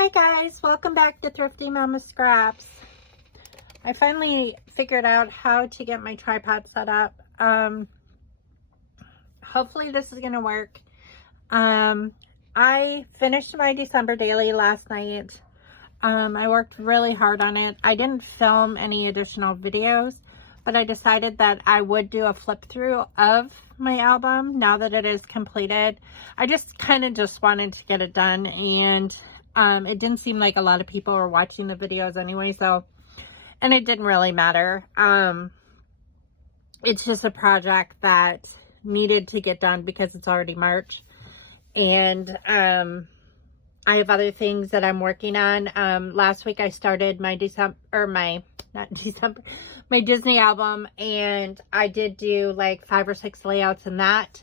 Hi guys, welcome back to Thrifty Mama Scraps. I finally figured out how to get my tripod set up. Hopefully this is gonna work. I finished my December daily last night. I worked really hard on it. I didn't film any additional videos, but I decided that I would do a flip through of my album now that it is completed. I just kind of wanted to get it done, and it didn't seem like a lot of people were watching the videos anyway, so, and it didn't really matter. It's just a project that needed to get done because it's already March, and I have other things that I'm working on. Last week I started my my Disney album, and I did do like 5 or 6 layouts in that,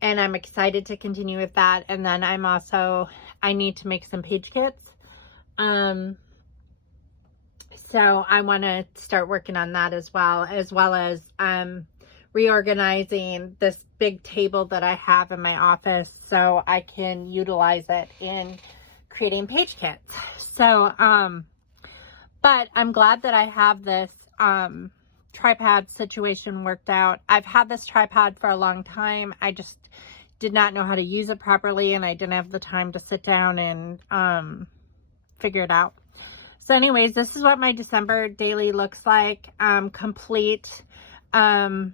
and I'm excited to continue with that. And then I need to make some page kits. So I want to start working on that as well as reorganizing this big table that I have in my office so I can utilize it in creating page kits. So, but I'm glad that I have this tripod situation worked out. I've had this tripod for a long time. I just did not know how to use it properly, and I didn't have the time to sit down and figure it out. So anyways, this is what my December daily looks like, complete. I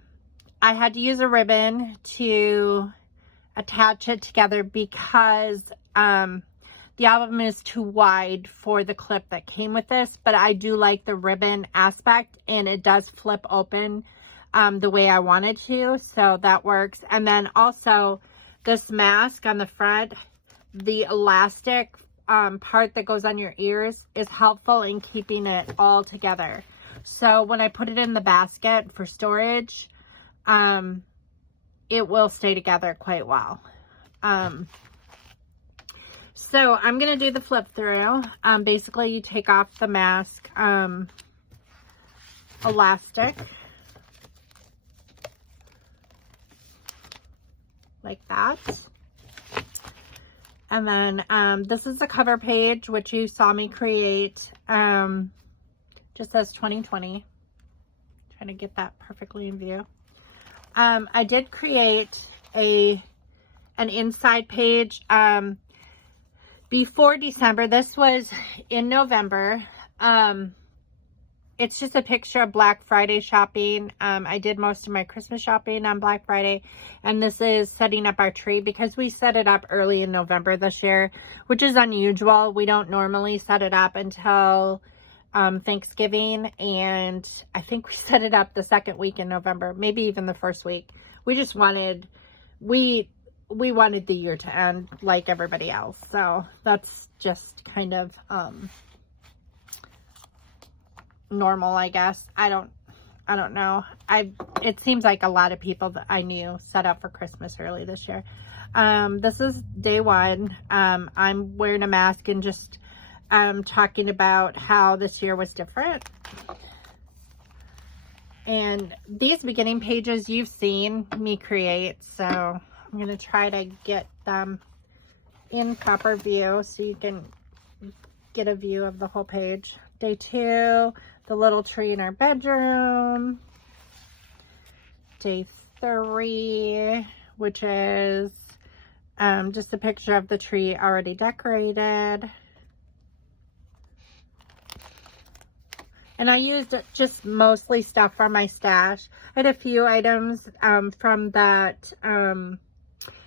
had to use a ribbon to attach it together because the album is too wide for the clip that came with this, but I do like the ribbon aspect, and it does flip open the way I wanted to, so that works. And then also this mask on the front, the elastic part that goes on your ears is helpful in keeping it all together. So when I put it in the basket for storage, it will stay together quite well. So I'm going to do the flip through. Basically you take off the mask elastic like that. And then this is the cover page, which you saw me create. Just says 2020. Trying to get that perfectly in view. I did create an inside page before December. This was in November. It's just a picture of Black Friday shopping. I did most of my Christmas shopping on Black Friday, and this is setting up our tree because we set it up early in November this year, which is unusual. We don't normally set it up until Thanksgiving, and I think we set it up the second week in November, maybe even the first week. We just wanted, we wanted the year to end like everybody else, so that's just kind of normal, I guess. I don't know. It seems like a lot of people that I knew set up for Christmas early this year. This is day one. I'm wearing a mask and just talking about how this year was different. And these beginning pages you've seen me create, so I'm going to try to get them in proper view so you can get a view of the whole page. Day 2, the little tree in our bedroom. Day 3, which is just a picture of the tree already decorated. And I used just mostly stuff from my stash. I had a few items from that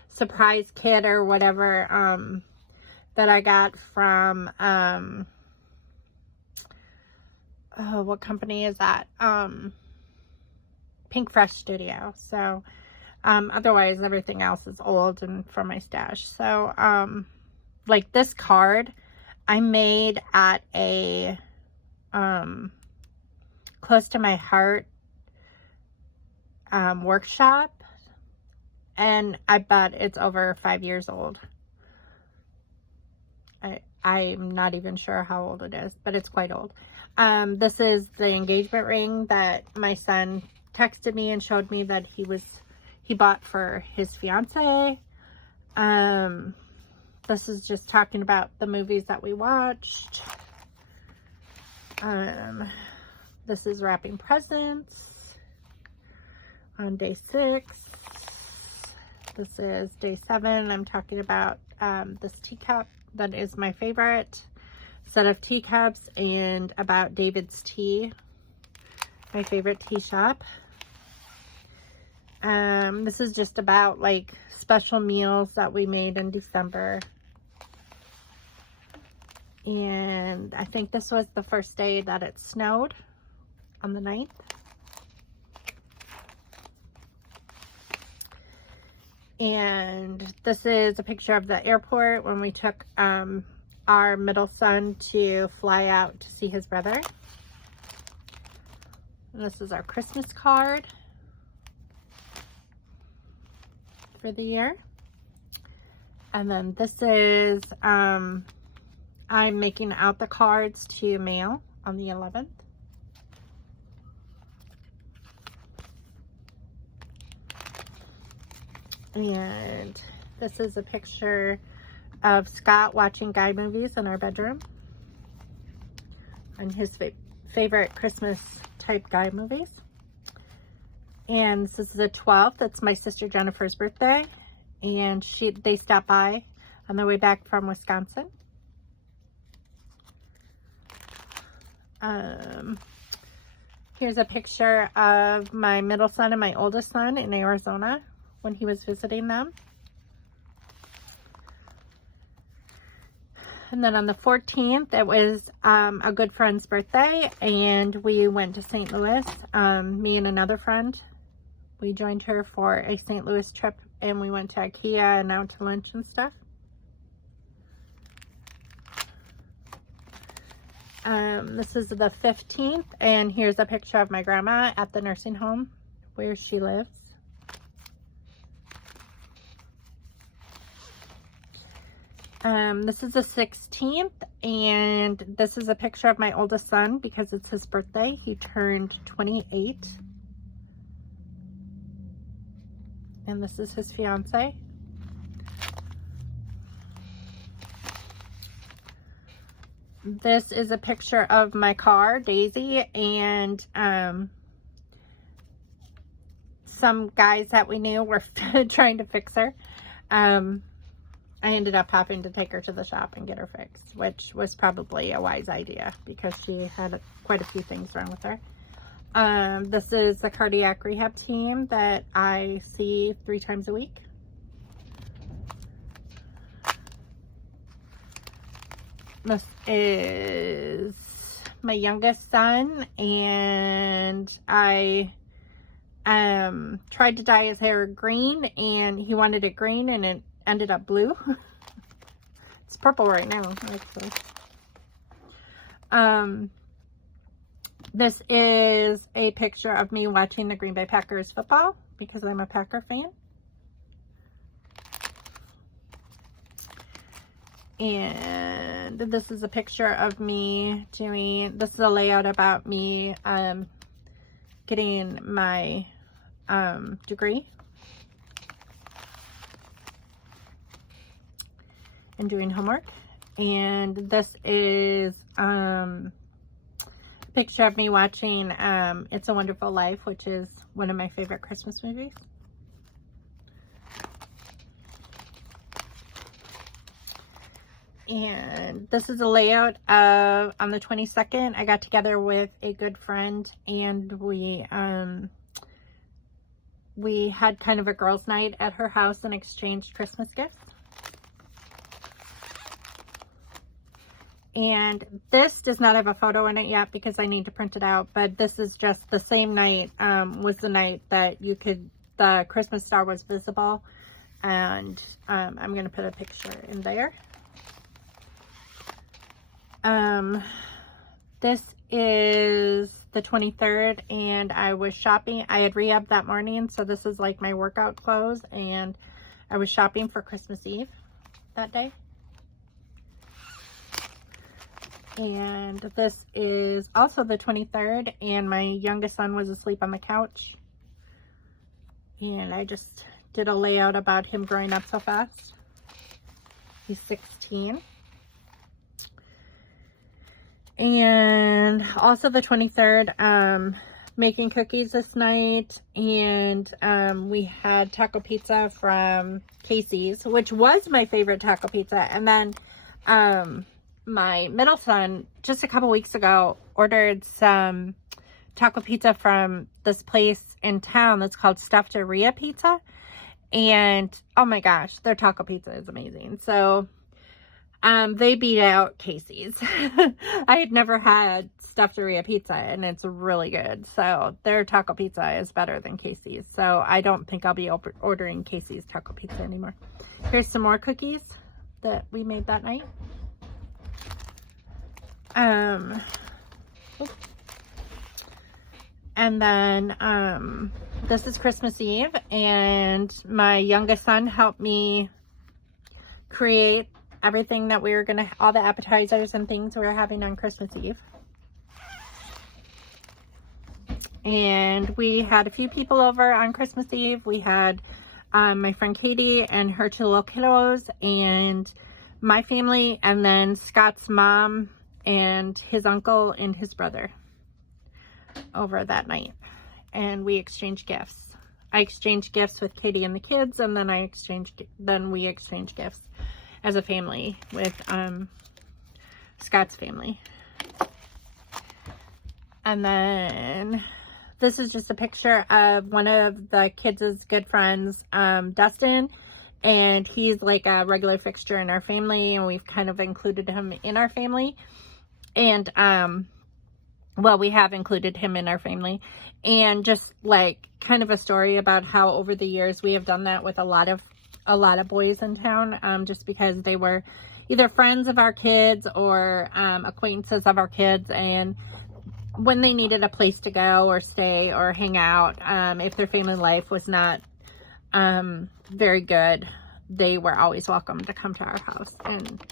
surprise kit or whatever that I got from, oh, what company is that? Pink Fresh Studio. So otherwise everything else is old and from my stash. So like this card I made at a close to my heart workshop, and I bet it's over 5 years old. I'm not even sure how old it is, but it's quite old. This is the engagement ring that my son texted me and showed me that he bought for his fiance. This is just talking about the movies that we watched. This is wrapping presents on day 6. This is day 7. I'm talking about this teacup that is my favorite set of teacups, and about David's Tea, my favorite tea shop. This is just about like special meals that we made in December. And I think this was the first day that it snowed, on the 9th. And this is a picture of the airport when we took our middle son to fly out to see his brother. And this is our Christmas card for the year. And then this is, I'm making out the cards to mail on the 11th. And this is a picture of Scott watching guy movies in our bedroom, and his favorite Christmas type guy movies. And this is the 12th. It's my sister Jennifer's birthday, and they stopped by on their way back from Wisconsin. Here's a picture of my middle son and my oldest son in Arizona when he was visiting them. And then on the 14th, it was a good friend's birthday, and we went to St. Louis. Me and another friend, we joined her for a St. Louis trip, and we went to IKEA and out to lunch and stuff. This is the 15th, and here's a picture of my grandma at the nursing home where she lives. This is the 16th, and this is a picture of my oldest son because it's his birthday. He turned 28. And this is his fiance. This is a picture of my car, Daisy, and some guys that we knew were trying to fix her. I ended up having to take her to the shop and get her fixed, which was probably a wise idea because she had quite a few things wrong with her. This is the cardiac rehab team that I see 3 times a week. This is my youngest son, and I tried to dye his hair green, and he wanted it green, and it ended up blue. It's purple right now, actually. This is a picture of me watching the Green Bay Packers football because I'm a Packer fan. And this is a picture of me this is a layout about me getting my degree and doing homework. And this is a picture of me watching It's a Wonderful Life, which is one of my favorite Christmas movies. And this is a layout of, on the 22nd, I got together with a good friend, and we had kind of a girls' night at her house and exchanged Christmas gifts. And this does not have a photo in it yet because I need to print it out, but this is just the same night, was the night that the Christmas star was visible, and I'm going to put a picture in there. This is the 23rd, and I was shopping. I had re-upped that morning, so this is like my workout clothes, and I was shopping for Christmas Eve that day. And this is also the 23rd, and my youngest son was asleep on the couch, and I just did a layout about him growing up so fast. He's 16. And also the 23rd, making cookies this night, and we had taco pizza from Casey's, which was my favorite taco pizza. And then my middle son, just a couple weeks ago, ordered some taco pizza from this place in town that's called Stuffed-A-Ria Pizza. And oh my gosh, their taco pizza is amazing. So they beat out Casey's. I had never had Stuffed-A-Ria pizza, and it's really good. So their taco pizza is better than Casey's. So I don't think I'll be ordering Casey's taco pizza anymore. Here's some more cookies that we made that night. And then this is Christmas Eve, and my youngest son helped me create everything that we were gonna, all the appetizers and things we were having on Christmas Eve. And we had a few people over on Christmas Eve. We had my friend Katie and her 2 little kiddos, and my family, and then Scott's mom and his uncle and his brother over that night. And we exchanged gifts. I exchanged gifts with Katie and the kids, and then we exchanged gifts as a family with Scott's family. And then this is just a picture of one of the kids' good friends, Dustin, and he's like a regular fixture in our family, and we've kind of included him in our family. And well, we have included him in our family. And just like kind of a story about how over the years we have done that with a lot of boys in town, just because they were either friends of our kids or acquaintances of our kids, and when they needed a place to go or stay or hang out, if their family life was not very good, they were always welcome to come to our house and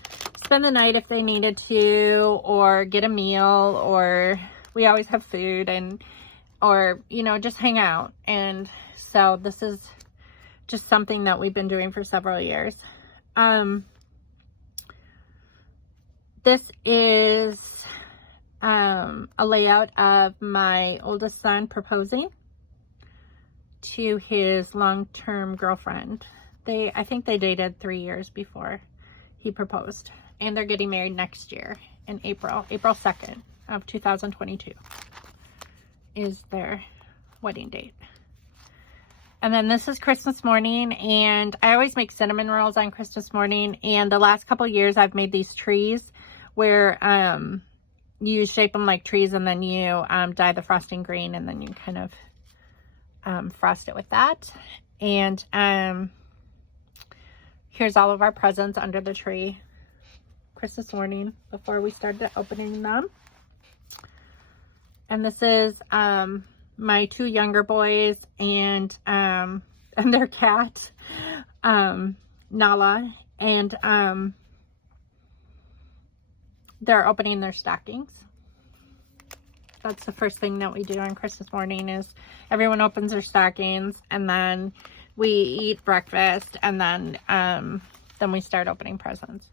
spend the night if they needed to, or get a meal, or we always have food, and or you know, just hang out. And so this is just something that we've been doing for several years. This is a layout of my oldest son proposing to his long-term girlfriend. I think they dated 3 years before he proposed, and they're getting married next year in April 2nd of 2022 is their wedding date. And then this is Christmas morning, and I always make cinnamon rolls on Christmas morning, and the last couple years I've made these trees where you shape them like trees, and then you dye the frosting green, and then you kind of frost it with that. And here's all of our presents under the tree Christmas morning before we started opening them. And this is my 2 younger boys and their cat, Nala, and they're opening their stockings. That's the first thing that we do on Christmas morning, is everyone opens their stockings, and then we eat breakfast, and then we start opening presents.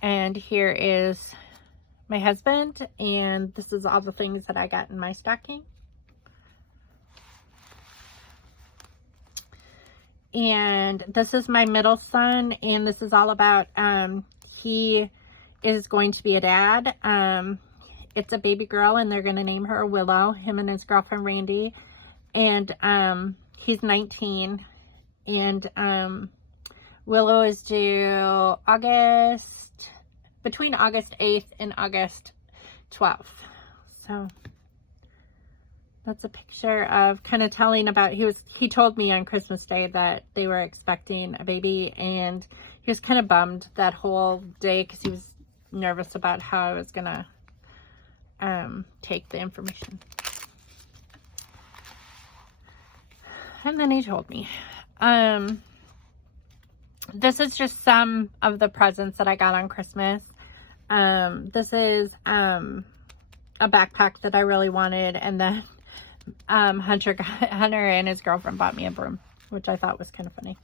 And here is my husband, and this is all the things that I got in my stocking. And this is my middle son, and this is all about, he is going to be a dad. It's a baby girl, and they're going to name her Willow, him and his girlfriend Randy. And he's 19, and Willow is due between August 8th and August 12th. So that's a picture of kind of telling about, he told me on Christmas Day that they were expecting a baby, and he was kind of bummed that whole day because he was nervous about how I was gonna take the information. And then he told me. This is just some of the presents that I got on Christmas. This is a backpack that I really wanted, and then Hunter and his girlfriend bought me a broom, which I thought was kind of funny.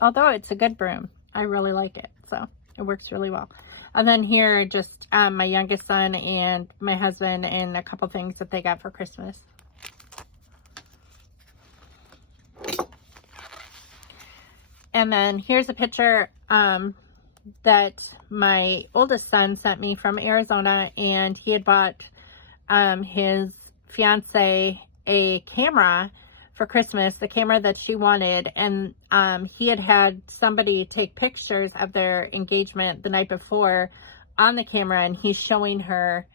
although it's a good broom. I really like it, so it works really well. And then here are just my youngest son and my husband and a couple things that they got for Christmas. And then here's a picture that my oldest son sent me from Arizona, and he had bought his fiance a camera for Christmas, the camera that she wanted, and he had somebody take pictures of their engagement the night before on the camera, and he's showing her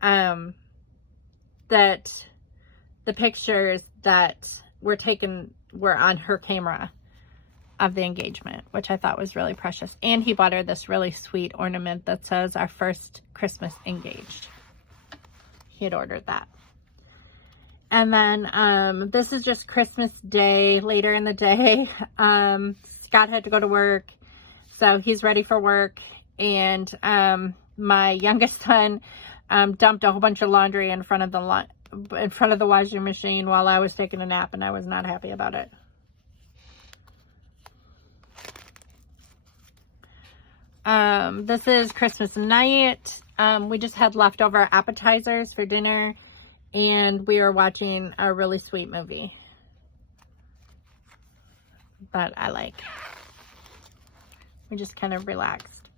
that the pictures that were taken were on her camera of the engagement, which I thought was really precious. And he bought her this really sweet ornament that says "Our first Christmas engaged." He had ordered that. And then this is just Christmas Day, later in the day. Scott had to go to work, so he's ready for work. And my youngest son dumped a whole bunch of laundry in front of the washing machine while I was taking a nap, and I was not happy about it. This is Christmas night. We just had leftover appetizers for dinner, and we were watching a really sweet movie that I like. We just kind of relaxed.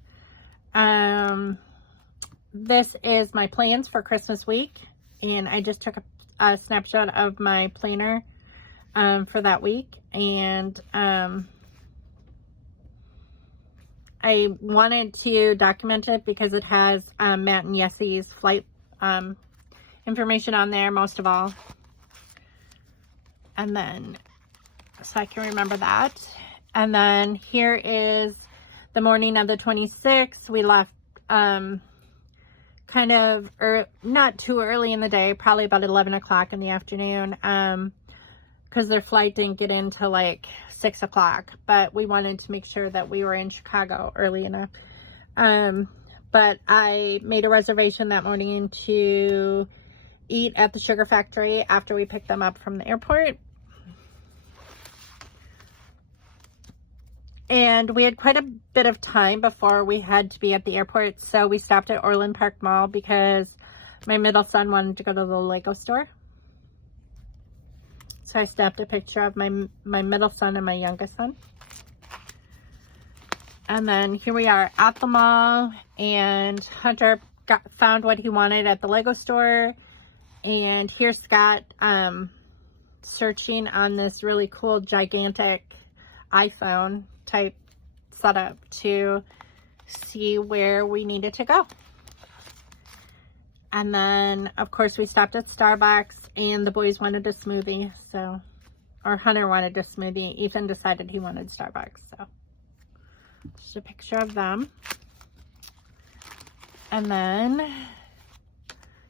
This is my plans for Christmas week, and I just took a snapshot of my planner for that week, and I wanted to document it because it has Matt and Yessie's flight information on there, most of all. And then, so I can remember that. And then here is the morning of the 26th. We left kind of not too early in the day, probably about 11 o'clock in the afternoon, because their flight didn't get in till like 6 o'clock, but we wanted to make sure that we were in Chicago early enough. But I made a reservation that morning to eat at the Sugar Factory after we picked them up from the airport. And we had quite a bit of time before we had to be at the airport, so we stopped at Orland Park Mall because my middle son wanted to go to the Lego store. So I snapped a picture of my middle son and my youngest son. And then here we are at the mall, and Hunter found what he wanted at the Lego store. And here's Scott searching on this really cool, gigantic iPhone type setup to see where we needed to go. And then, of course, we stopped at Starbucks, and the boys wanted a smoothie, so, or Hunter wanted a smoothie. Ethan decided he wanted Starbucks, so. Just a picture of them. And then,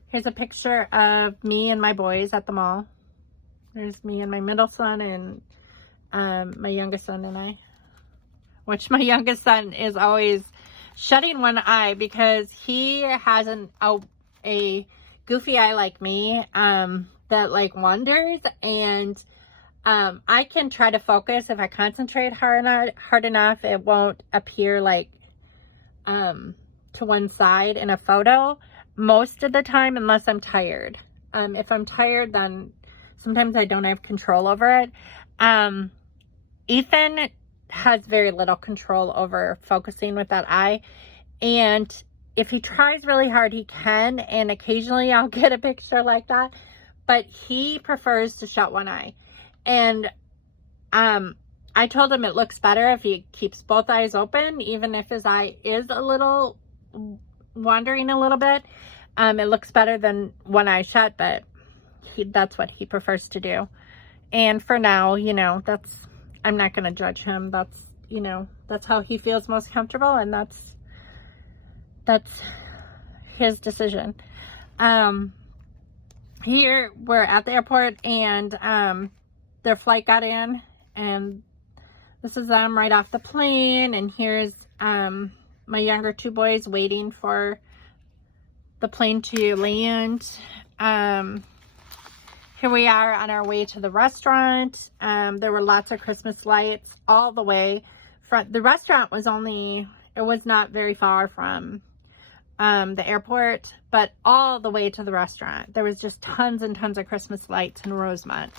here's a picture of me and my boys at the mall. There's me and my middle son, and my youngest son and I. Which my youngest son is always shutting one eye because he has a goofy eye like me that like wanders, and I can try to focus. If I concentrate hard enough, it won't appear like to one side in a photo most of the time, unless I'm tired. If I'm tired, then sometimes I don't have control over it. Ethan has very little control over focusing with that eye, and if he tries really hard, he can, and occasionally I'll get a picture like that, but he prefers to shut one eye. And I told him it looks better if he keeps both eyes open, even if his eye is a little wandering a little bit. It looks better than one eye shut, but that's what he prefers to do. And for now, you know, I'm not going to judge him. That's, you know, that's how he feels most comfortable, and that's his decision. Here we're at the airport, and their flight got in, and this is them right off the plane, and here's my younger two boys waiting for the plane to land. Here we are on our way to the restaurant. There were lots of Christmas lights all the way the restaurant was it was not very far from the airport, but all the way to the restaurant, there was just tons and tons of Christmas lights in Rosemont.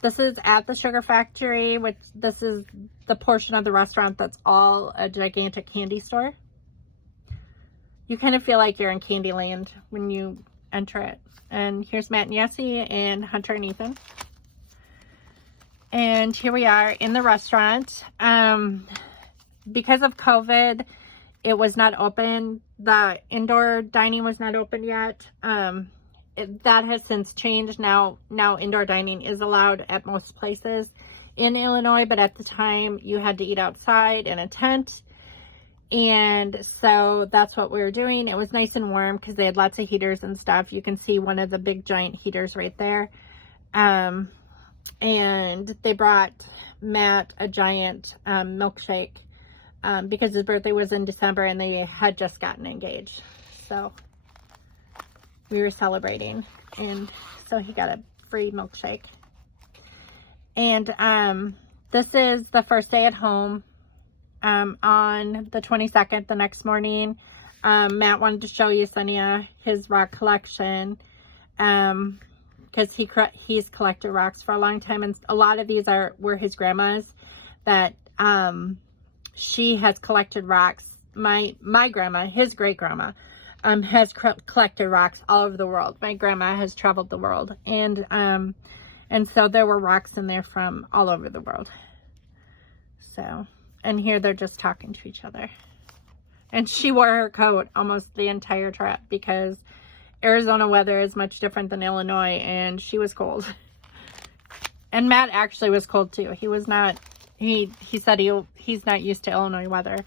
This is at the Sugar Factory, which this is the portion of the restaurant that's all a gigantic candy store. You kind of feel like you're in Candyland when you enter it. And here's Matt and Yessie and Hunter and Ethan. And here we are in the restaurant. Because of COVID, it was not open. The indoor dining was not open yet. That has since changed. Now indoor dining is allowed at most places in Illinois, but at the time you had to eat outside in a tent. And so that's what we were doing. It was nice and warm because they had lots of heaters and stuff. You can see one of the big giant heaters right there. And they brought Matt a giant milkshake because his birthday was in December and they had just gotten engaged. So we were celebrating, and so he got a free milkshake. And this is the first day at home. On the 22nd, the next morning, Matt wanted to show Yesenia his rock collection, because he's collected rocks for a long time, and a lot of these were his grandma's that she has collected rocks. My grandma, his great grandma, has collected rocks all over the world. My grandma has traveled the world, and so there were rocks in there from all over the world. So, and here they're just talking to each other. And she wore her coat almost the entire trip because Arizona weather is much different than Illinois, and she was cold. And Matt actually was cold too. He was not, he said he's not used to Illinois weather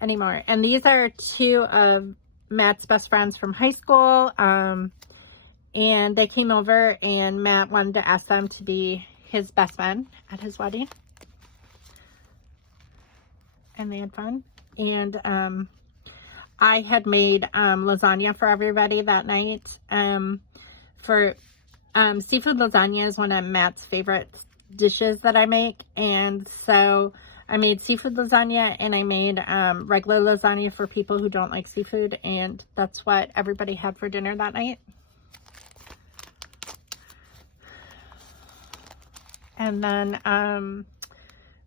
anymore. And these are two of Matt's best friends from high school. And they came over, and Matt wanted to ask them to be his best men at his wedding. And they had fun. And I had made lasagna for everybody that night. Seafood lasagna is one of Matt's favorite dishes that I make. And so I made seafood lasagna, and I made regular lasagna for people who don't like seafood. And that's what everybody had for dinner that night. And then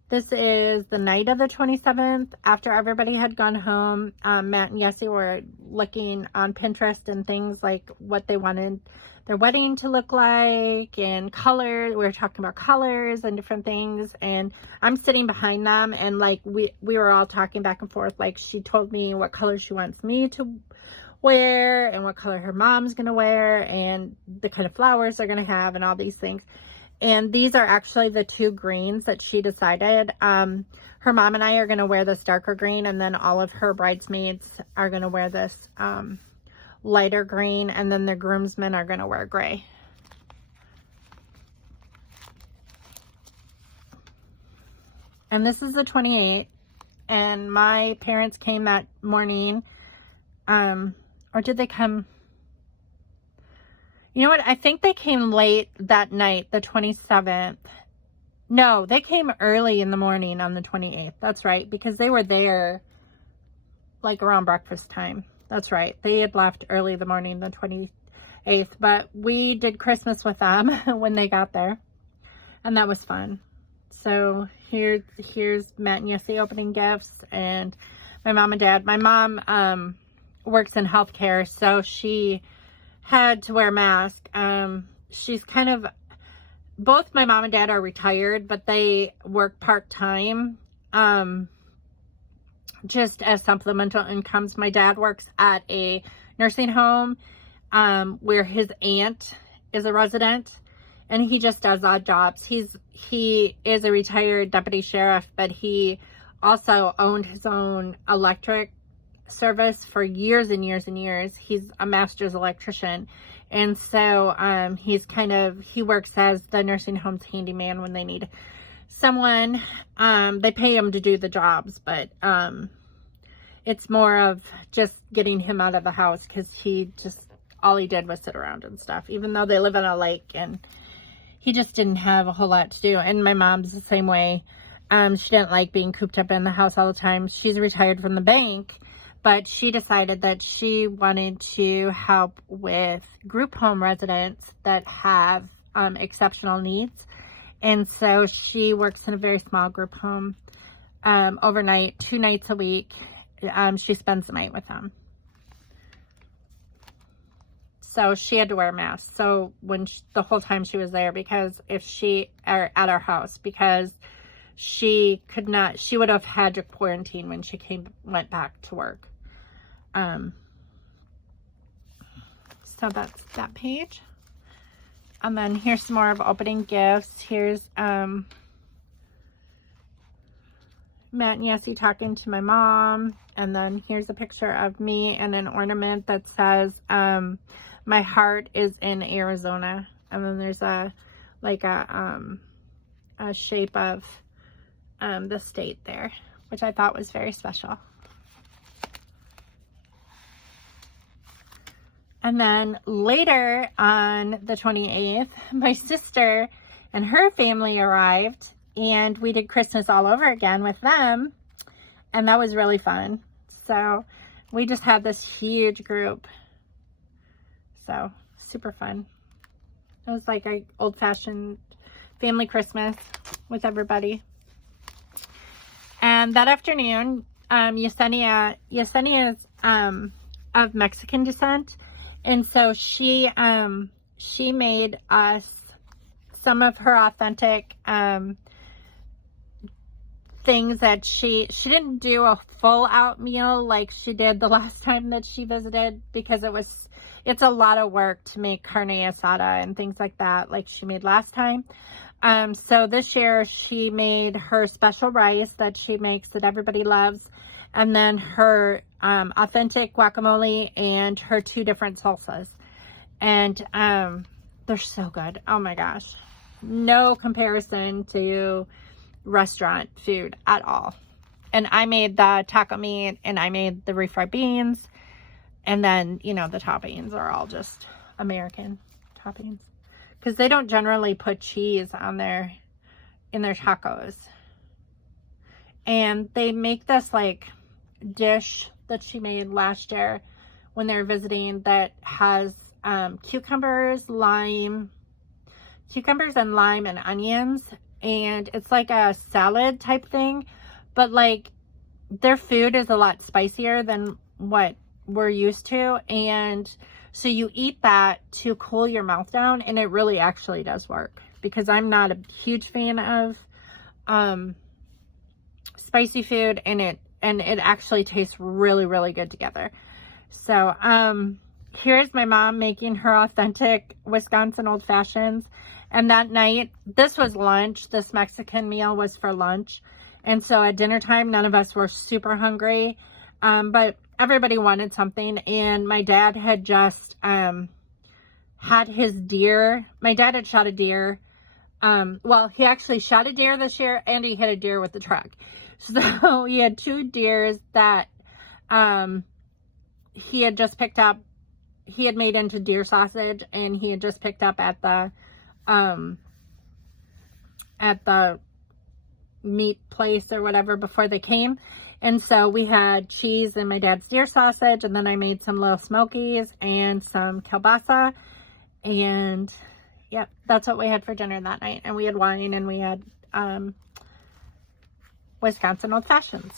this is the night of the 27th. After everybody had gone home, Matt and Yessie were looking on Pinterest and things like what they wanted their wedding to look like and colors. We were talking about colors and different things. And I'm sitting behind them, and like we were all talking back and forth. Like, she told me what color she wants me to wear and what color her mom's going to wear and the kind of flowers they're going to have and all these things. And these are actually the two greens that she decided. Her mom and I are going to wear this darker green, and then all of her bridesmaids are going to wear this lighter green, and then the groomsmen are going to wear gray. And this is the 28th, and my parents came that morning, or did they come? You know what? I think they came late that night, the 27th. No, they came early in the morning on the 28th. That's right, because they were there like around breakfast time. That's right. They had left early the morning, the 28th, but we did Christmas with them when they got there, and that was fun. So here's Matt and Yessie opening gifts, and my mom and dad. My mom works in healthcare, so she had to wear a mask. She's kind of, both my mom and dad are retired, but they work part-time, just as supplemental incomes. My dad works at a nursing home, where his aunt is a resident, and he just does odd jobs. He is a retired deputy sheriff, but he also owned his own electric service for years and years and years. He's a master's electrician, and so he works as the nursing home's handyman when they need someone. They pay him to do the jobs, but it's more of just getting him out of the house, because all he did was sit around and stuff, even though they live on a lake, and he just didn't have a whole lot to do. And my mom's the same way. She didn't like being cooped up in the house all the time. She's retired from the bank, but she decided that she wanted to help with group home residents that have exceptional needs. And so she works in a very small group home overnight, 2 nights a week. She spends the night with them. So she had to wear a mask. So the whole time she was there, because at our house, because she could not, she would have had to quarantine when she went back to work. So that's that page. And then here's some more of opening gifts. Here's Matt and Yessie talking to my mom. And then here's a picture of me and an ornament that says, my heart is in Arizona. And then there's a shape of the state there, which I thought was very special. And then later on the 28th, my sister and her family arrived, and we did Christmas all over again with them, and that was really fun. So we just had this huge group, so super fun. It was like an old-fashioned family Christmas with everybody. And that afternoon, Yesenia is of Mexican descent, and so she made us some of her authentic things that she didn't do a full out meal like she did the last time that she visited, because it's a lot of work to make carne asada and things like that like she made last time. So this year she made her special rice that she makes that everybody loves, and then her authentic guacamole and her 2 different salsas. And they're so good. Oh my gosh. No comparison to restaurant food at all. And I made the taco meat, and I made the refried beans, and then, the toppings are all just American toppings, because they don't generally put cheese in their tacos. And they make this like dish that she made last year when they were visiting that has cucumbers and lime and onions, and it's like a salad type thing, but like their food is a lot spicier than what we're used to, and so you eat that to cool your mouth down, and it really actually does work, because I'm not a huge fan of spicy food, and it actually tastes really, really good together. So here's my mom making her authentic Wisconsin old fashions. And that night, this was lunch. This Mexican meal was for lunch. And so at dinner time, none of us were super hungry, but everybody wanted something. And my dad had just had his deer. My dad had shot a deer. Well, he actually shot a deer this year, and he hit a deer with the truck. So he had 2 deers that he had just picked up. He had made into deer sausage, and he had just picked up at the meat place or whatever before they came. And so we had cheese and my dad's deer sausage, and then I made some little smokies and some kielbasa, and yep, that's what we had for dinner that night. And we had wine, and we had Wisconsin old fashions.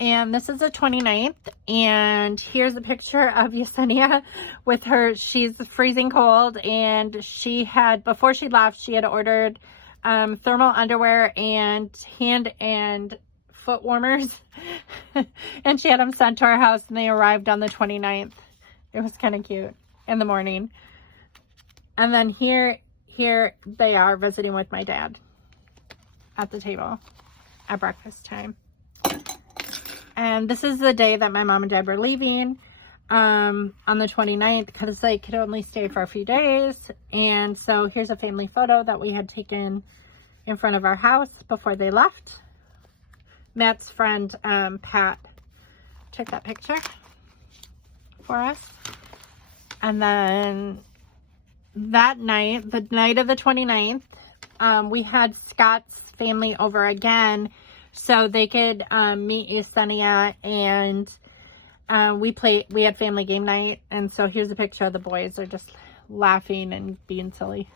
And this is the 29th, and here's a picture of Yesenia with her. She's freezing cold, and she had, before she left, she had ordered thermal underwear and hand and foot warmers, and she had them sent to our house, and they arrived on the 29th. It was kind of cute in the morning. And then here they are visiting with my dad at the table at breakfast time. And this is the day that my mom and dad were leaving on the 29th, because they could only stay for a few days. And so here's a family photo that we had taken in front of our house before they left. Matt's friend Pat took that picture for us. And then that night, the night of the 29th, we had Scott's family over again so they could meet Yesenia, and we had family game night. And so here's a picture of the boys. They're just laughing and being silly.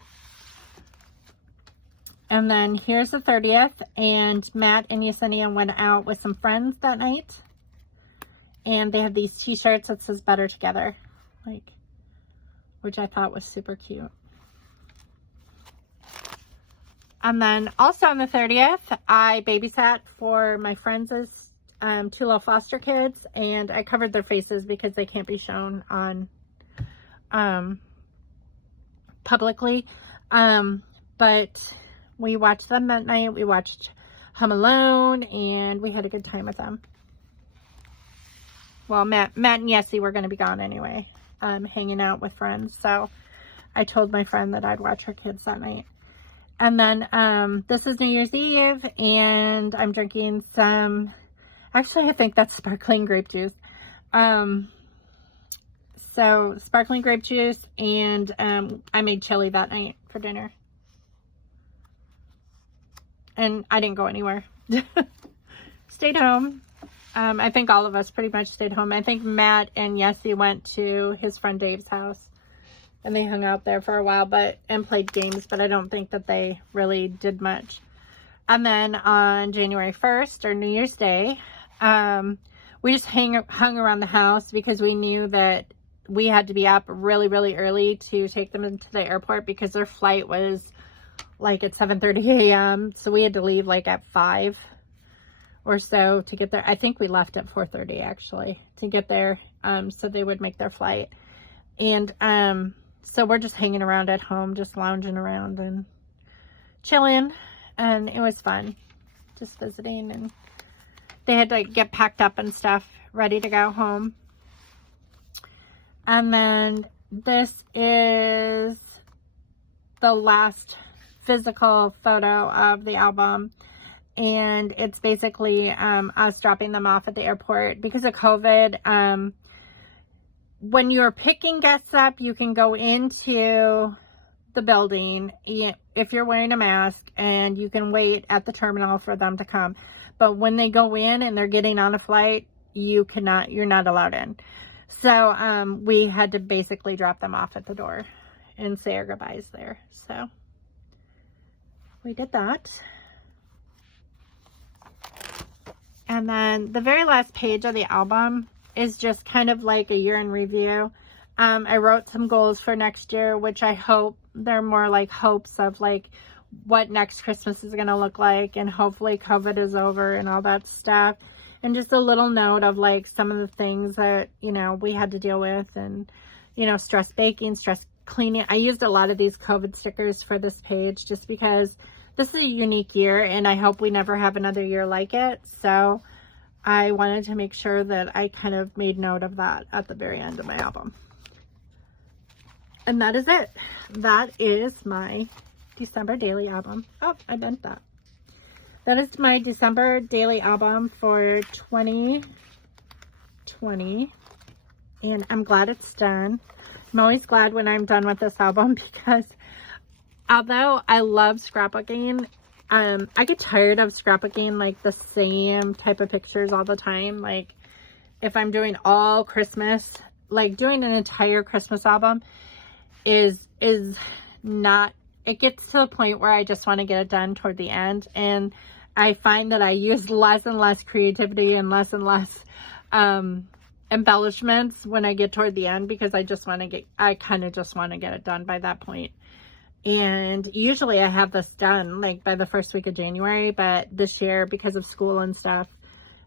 And then here's the 30th, and Matt and Yesenia went out with some friends that night. And they have these t-shirts that says Better Together, like, which I thought was super cute. And then also on the 30th, I babysat for my friends' two little foster kids, and I covered their faces because they can't be shown on publicly. But we watched them that night. We watched Home Alone, and we had a good time with them. Well, Matt and Yessie were going to be gone anyway, hanging out with friends. So I told my friend that I'd watch her kids that night. And then this is New Year's Eve, and I'm drinking some, actually I think that's sparkling grape juice. So sparkling grape juice, and I made chili that night for dinner. And I didn't go anywhere. Stayed home. I think all of us pretty much stayed home. I think Matt and Yessie went to his friend Dave's house, and they hung out there for a while and played games, but I don't think that they really did much. And then on January 1st, or New Year's Day, we just hung around the house because we knew that we had to be up really, really early to take them into the airport because their flight was like at 7:30 a.m. So we had to leave like at 5 or so to get there. I think we left at 4:30 actually to get there, so they would make their flight. And so we're just hanging around at home, just lounging around and chilling, and it was fun, just visiting. And they had to get packed up and stuff, ready to go home. And then this is the last physical photo of the album, and it's basically us dropping them off at the airport. Because of COVID, when you're picking guests up, you can go into the building if you're wearing a mask, and you can wait at the terminal for them to come. But when they go in and they're getting on a flight, you're not allowed in. So we had to basically drop them off at the door and say our goodbyes there. So we did that. And then the very last page of the album is just kind of like a year in review. I wrote some goals for next year, which I hope they're more like hopes of like what next Christmas is going to look like, and hopefully COVID is over and all that stuff. And just a little note of like some of the things that, you know, we had to deal with, and, you know, stress baking, stress cleaning. I used a lot of these COVID stickers for this page just because this is a unique year, and I hope we never have another year like it. So I wanted to make sure that I kind of made note of that at the very end of my album. And that is it. That is my December daily album. Oh, I bent that. That is my December daily album for 2020. And I'm glad it's done. I'm always glad when I'm done with this album because although I love scrapbooking, I get tired of scrapbooking like the same type of pictures all the time. Like if I'm doing all Christmas, like doing an entire Christmas album is not, it gets to the point where I just want to get it done toward the end. And I find that I use less and less creativity and less embellishments when I get toward the end, because I kind of just want to get it done by that point. And usually I have this done like by the first week of January, but this year because of school and stuff,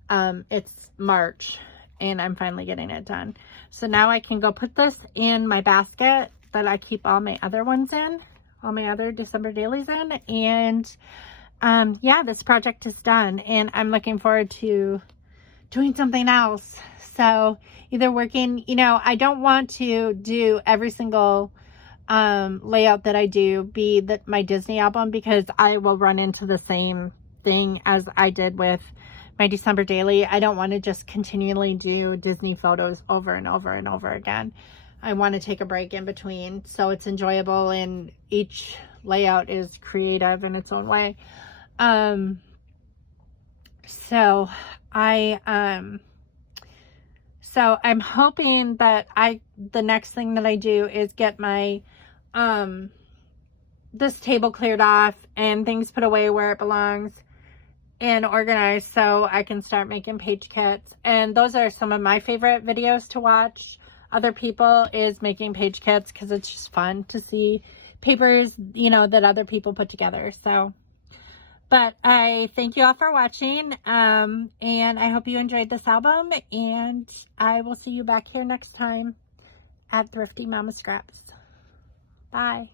it's March and I'm finally getting it done. So now I can go put this in my basket that I keep all my other ones in, all my other December dailies in. And yeah, this project is done, and I'm looking forward to doing something else. So either working, you know, I don't want to do every single layout that I do be my Disney album, because I will run into the same thing as I did with my December daily. I don't want to just continually do Disney photos over and over and over again. I want to take a break in between, so it's enjoyable and each layout is creative in its own way. So I'm hoping that the next thing that I do is get my this table cleared off and things put away where it belongs and organized, so I can start making page kits. And those are some of my favorite videos to watch other people, is making page kits, because it's just fun to see papers, you know, that other people put together. So, but I thank you all for watching, and I hope you enjoyed this album, and I will see you back here next time at Thrifty Mama Scraps. Bye.